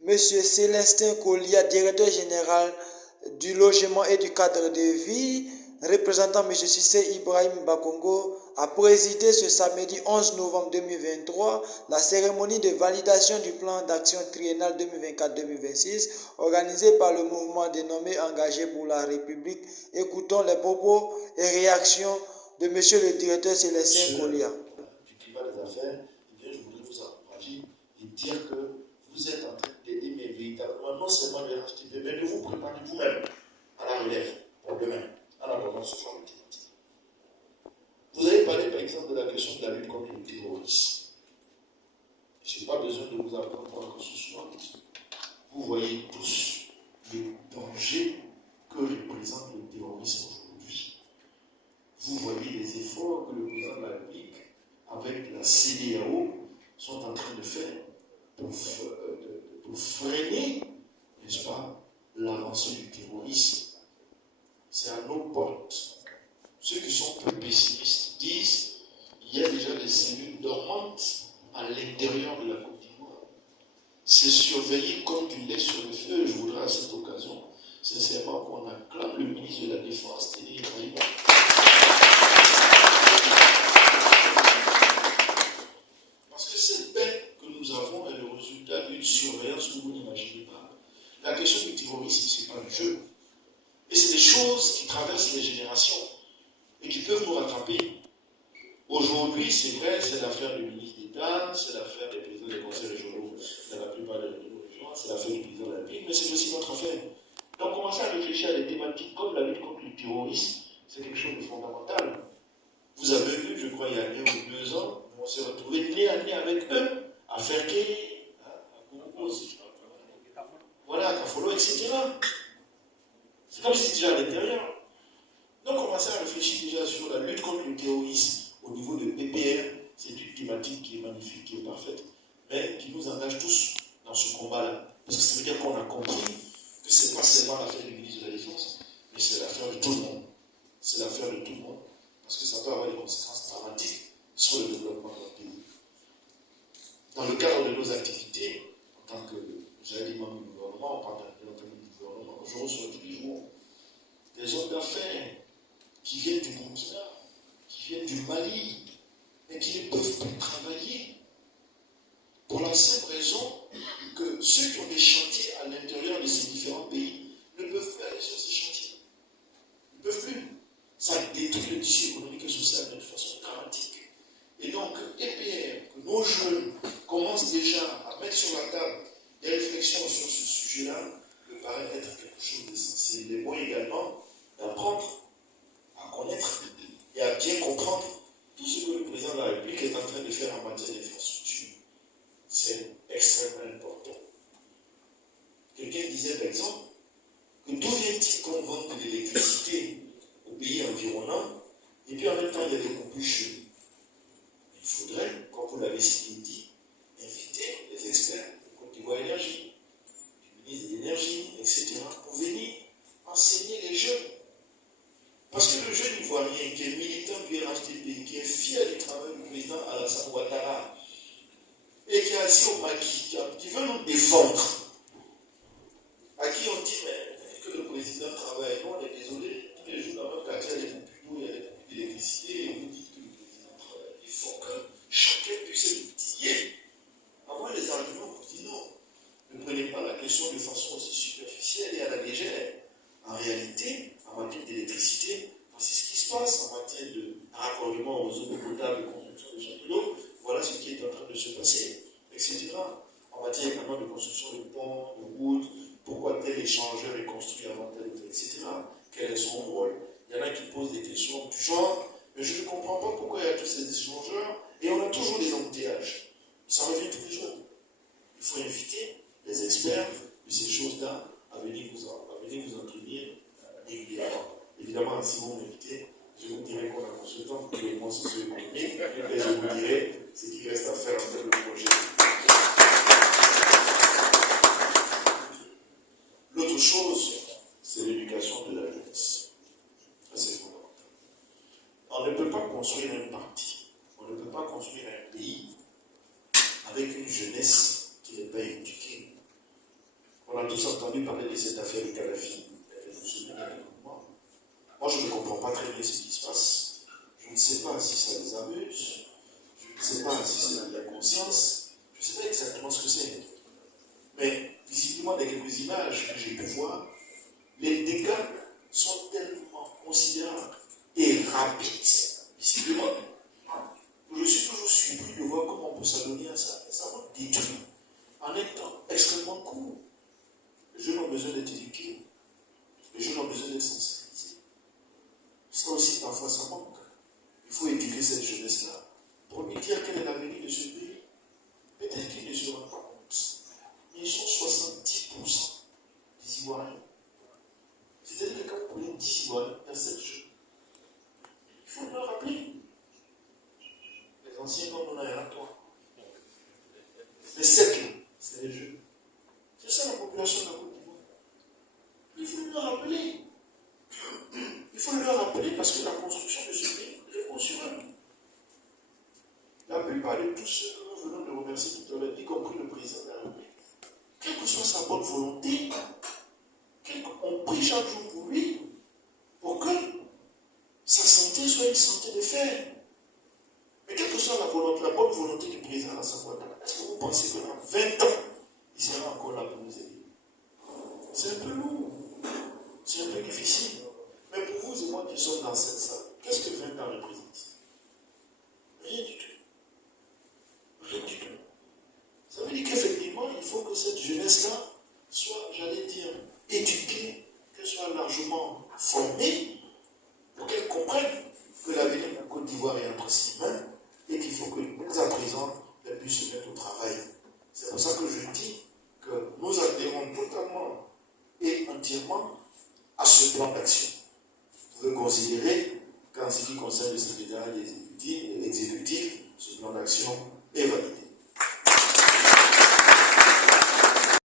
Monsieur Célestin Collia, directeur général du logement et du cadre de vie, représentant M. Cissé Ibrahim Bakongo, a présidé ce samedi 11 novembre 2023 la cérémonie de validation du plan d'action triennal 2024-2026 organisée par le mouvement dénommé Engagé pour la République. Écoutons les propos et réactions de M. le directeur Célestin Collia. Du climat des affaires, eh bien, je voudrais vous encourager et dire que vous êtes en train d'aider, mais véritablement, non seulement le RHTP, mais de vous préparer vous-même à la relève pour demain, en abordant ce genre de thématique. Vous avez parlé, par exemple, de la question de la lutte contre le terrorisme. Je n'ai pas besoin de vous apprendre quoi que ce soit. Vous voyez tous le danger que représente le terrorisme aujourd'hui. Vous voyez les efforts que le président de la République, avec la CEDEAO, sont en train de faire pour freiner, n'est-ce pas, l'avancée du terrorisme. C'est à nos portes. Ceux qui sont plus pessimistes disent qu'il y a déjà des cellules dormantes à l'intérieur de la Côte d'Ivoire. C'est surveillé comme du lait sur le feu. Je voudrais à cette occasion, sincèrement, qu'on acclame le ministre de la Défense, Téné Ibrahim. Parce que cette paix que nous avons est le résultat d'une surveillance que vous n'imaginez pas. La question du terrorisme, ce n'est pas un jeu. Et c'est des choses qui traversent les générations et qui peuvent nous rattraper. Aujourd'hui, c'est vrai, c'est l'affaire du ministre d'État, c'est l'affaire des présidents des conseils régionaux dans la plupart des régions, c'est l'affaire du président de la République, mais c'est aussi notre affaire. Donc, commencer à réfléchir à des thématiques comme la lutte contre le terrorisme, c'est quelque chose de fondamental. Vous avez vu, je crois, il y a 1 ou 2 ans, on s'est retrouvés nez à nez avec eux, à Ferké, à Gourgos, voilà, à Kafolo, etc. C'est comme si c'était déjà à l'intérieur. Donc, commencer à réfléchir déjà sur la lutte contre le terrorisme au niveau de PPR, c'est une thématique qui est magnifique, qui est parfaite, mais qui nous engage tous dans ce combat-là. Parce que ça veut dire qu'on a compris que ce n'est pas seulement l'affaire du ministre de la Défense, mais c'est l'affaire de tout le monde. C'est l'affaire de tout le monde. Parce que ça peut avoir des conséquences dramatiques sur le développement de notre pays. Dans le cadre de nos activités, en tant que, j'allais dire, membre du gouvernement, en tant que du gouvernement, je reçois tous les jours des hommes d'affaires qui viennent du Burkina, qui viennent du Mali, mais qui ne peuvent plus travailler pour la simple raison que ceux qui ont des chantiers à l'intérieur de ces différents pays ne peuvent plus aller sur ces chantiers. Ils ne peuvent plus. Ça détruit le tissu économique et social d'une façon dramatique. Et donc, EPR, que nos jeunes commencent déjà à mettre sur la table des réflexions sur ce sujet-là, me paraît être quelque chose d'essentiel. Il est bon également d'apprendre à connaître et à bien comprendre tout ce que le président de la République est en train de faire en matière d'infrastructure. C'est extrêmement important. Quelqu'un disait, par exemple, que d'où vient-il qu'on vende de l'électricité aux pays environnants, et puis en même temps, il y a des coupures chez nous. Il faudrait, comme vous l'avez dit, inviter les experts de Côte d'Ivoire Énergie, du ministre de l'Énergie, etc., pour venir enseigner les jeunes. Parce que le jeune Ivoirien qui est militant du RHDP, qui est fier du travail du président Alassane Ouattara, et qui est assis au maquis, qui veut nous défendre, à qui on dit, mais vous dites que le président travaille, nous on est désolé, tous les jours dans notre quartier, il y a des coupures d'eau, il y a des coupures d'électricité, et vous dites que le président travaille. Il faut que chacun puisse outiller, avoir les arguments pour dire non. Ne prenez pas la question de façon aussi superficielle et à la légère. En réalité, en matière d'électricité, voici ce qui se passe en matière de raccordement aux eaux potables et construction de châteaux, voilà ce qui est en train de se passer, etc. En matière également de construction de ponts, de routes, pourquoi tel échangeur est construit avant tel, etc. Quel est son rôle? Il y en a qui posent des questions du genre, mais je ne comprends pas pourquoi il y a tous ces échangeurs et on a toujours des embouteillages. Ça revient tous les jours. Il faut inviter les experts de ces choses-là à venir vous entretenir régulièrement. Évidemment, si vous m'invitez, je vous dirai qu'on a consultant pour le développement socio-économique et je vous dirai ce qu'il reste à faire en termes de projet. L'autre chose, c'est l'éducation de la jeunesse. Ça, c'est fondamental. On ne peut pas construire un parti, on ne peut pas construire un pays avec une jeunesse qui n'est pas éduquée. entendu parler de cette affaire de Kadhafi. Moi, je ne comprends pas très bien ce qui se passe. Je ne sais pas si ça les amuse. Je ne sais pas si c'est de la conscience. Je ne sais pas exactement ce que c'est. Mais, visiblement, dans quelques images que j'ai pu voir, les dégâts sont tellement considérables et rapides, visiblement. Je suis toujours surpris de voir comment on peut s'adonner à ça. Ça va détruire en un temps extrêmement court. Les jeunes ont besoin d'être éduqués. Les jeunes ont besoin d'être sensibilisés. Ça aussi, parfois, ça manque. Il faut éduquer cette jeunesse-là pour lui dire quel est l'avenir de ce pays. Peut-être qu'ils ne se rendent pas compte. Mais ils sont 70% des Ivoiriens. C'est-à-dire que quand vous prenez 10 Ivoiriens dans cette jeune, il faut leur rappeler. Les anciens comme on a un toi. Les 7 là, c'est les jeunes. C'est ça la population de la Côte d'Ivoire. Il faut leur rappeler. Il faut leur rappeler parce que la construction de ce pays est conçue. La plupart de tous ceux que nous venons de remercier tout à l'heure, y compris le président de la République, quelle que soit sa bonne volonté, on prie chaque jour pour lui, pour que sa santé soit une santé de fer. Mais quelle que soit la bonne volonté du président à la Savoie, est-ce que vous pensez que dans 20 ans, il sera encore là pour nous aider? C'est un peu lourd, c'est un peu difficile. Mais pour vous et moi qui sommes dans cette salle, qu'est-ce que 20 ans représente? Rien du tout. Rien du tout. Ça veut dire qu'effectivement, il faut que cette jeunesse-là soit, j'allais dire, éduquée, qu'elle soit largement formée, pour qu'elle comprenne que l'avenir de la Côte d'Ivoire est entre ses mains et qu'il faut que dès à présent, elle puisse se mettre au travail. C'est pour ça que je dis que nous adhérons totalement et entièrement à ce plan d'action. Vous pouvez considérer qu'en ce qui concerne le secrétariat exécutif, ce plan d'action